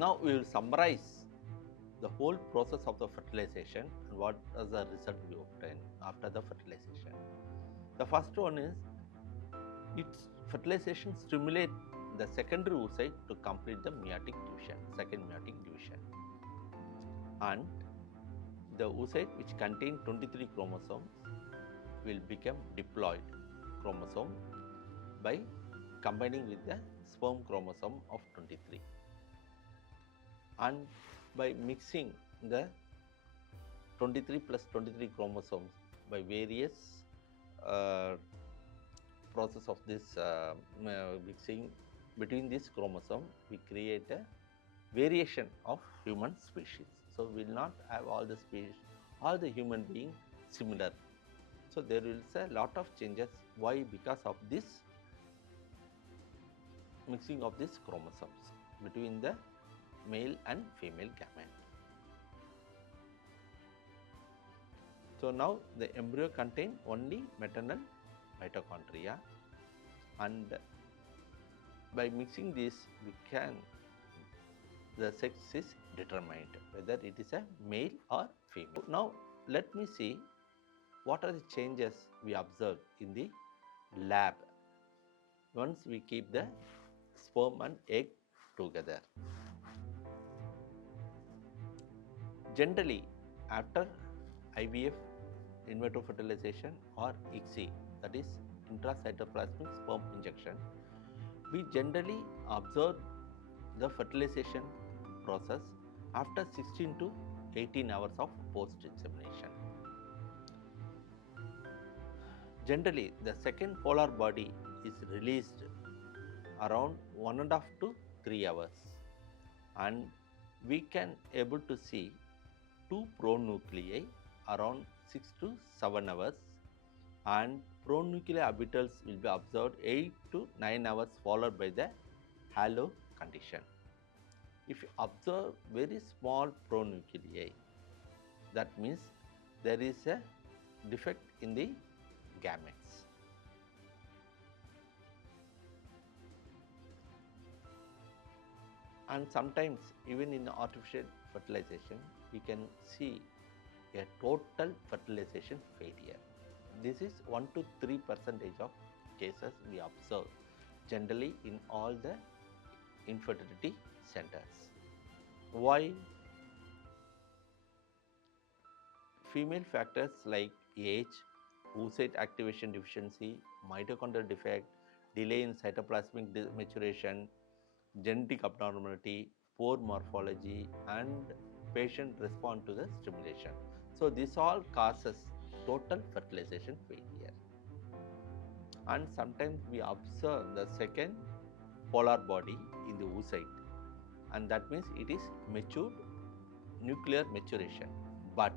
Now we will summarize the whole process of the fertilization and what is the result we obtain after the fertilization. The first one is its fertilization stimulates the secondary oocyte to complete the meiotic division, second meiotic division, and the oocyte which contain 23 chromosomes will become diploid chromosome by combining with the sperm chromosome of 23, and by mixing the 23 plus 23 chromosomes by various process of this mixing between this chromosome, we create a variation of human species. So we will not have all the species, all the human being similar. So there is a lot of changes. Why? Because of this mixing of these chromosomes between the male and female gamete. So now the embryo contain only maternal mitochondria, and by mixing this the sex is determined whether it is a male or female. Now let me see what are the changes we observe in the lab once we keep the sperm and egg together. Generally, after IVF, in vitro fertilization, or ICSI, that is intracytoplasmic sperm injection, we generally observe the fertilization process after 16 to 18 hours of post-insemination. Generally, the second polar body is released around 1.5 to 3 hours, and we can able to see 2 pronuclei around 6 to 7 hours, and pronuclear orbitals will be observed 8 to 9 hours, followed by the halo condition. If you observe very small pronuclei, that means there is a defect in the gametes. And sometimes even in artificial fertilization, we can see a total fertilization failure. This is 1 to 3% of cases we observe generally in all the infertility centers. Why? Female factors like age, oocyte activation deficiency, mitochondrial defect, delay in cytoplasmic maturation, genetic abnormality, poor morphology, and patient respond to the stimulation. So this all causes total fertilization failure. And sometimes we observe the second polar body in the oocyte, and that means it is matured nuclear maturation, but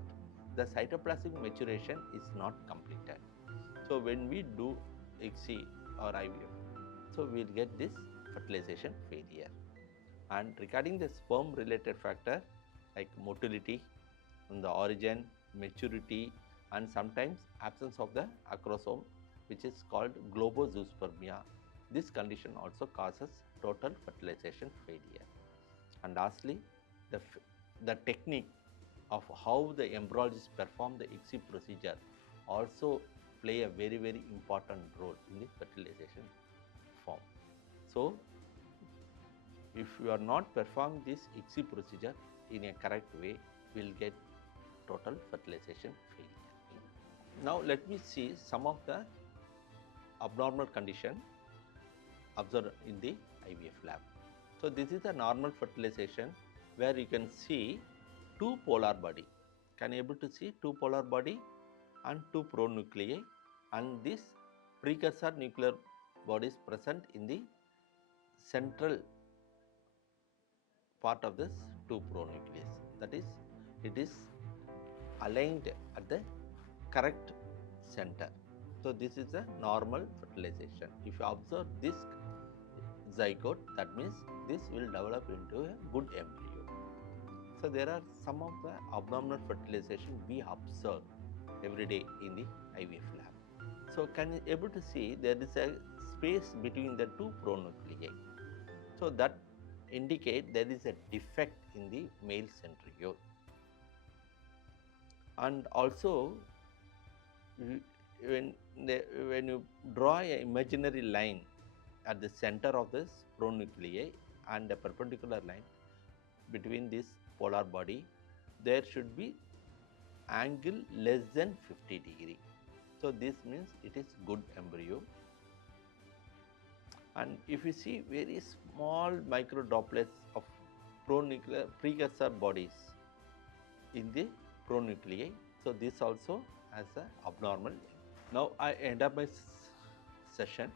the cytoplasmic maturation is not completed. So when we do ICSI or IVF, so we will get this fertilization failure. And regarding the sperm related factor like motility and the origin, maturity, and sometimes absence of the acrosome, which is called globozoospermia, this condition also causes total fertilization failure. And lastly, the technique of how the embryologists perform the ICSI procedure also play a very important role in the fertilization form. So if you are not performing this ICSI procedure in a correct way, we will get total fertilization failure. Now let me see some of the abnormal condition observed in the IVF lab. So this is a normal fertilization where you can see 2 polar body. Can you able to see 2 polar body and 2 pronuclei, and this precursor nuclear bodies present in the central part of this 2 pronucleus. That is, it is aligned at the correct center. So this is a normal fertilization. If you observe this zygote, that means this will develop into a good embryo. So there are some of the abnormal fertilization we observe every day in the IVF lab. So can you able to see there is a space between the 2 pronuclei. So that indicate there is a defect in the male centriole. And also, when you draw an imaginary line at the center of this pronuclei and a perpendicular line between this polar body, there should be angle less than 50 degree. So this means it is good embryo. And if you see very small micro droplets of pronuclear precursor bodies in the pronuclei, so this also has an abnormal. Now I end up my session.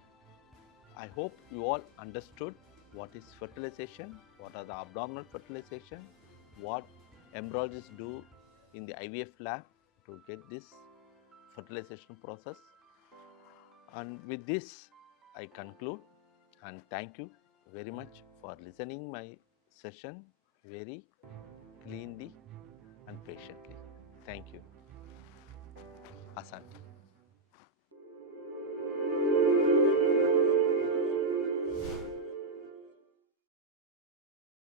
I hope you all understood what is fertilization, what are the abnormal fertilization, what embryologists do in the IVF lab to get this fertilization process. And with this, I conclude and thank you very much for listening my session very cleanly and patiently. Thank you. Asante.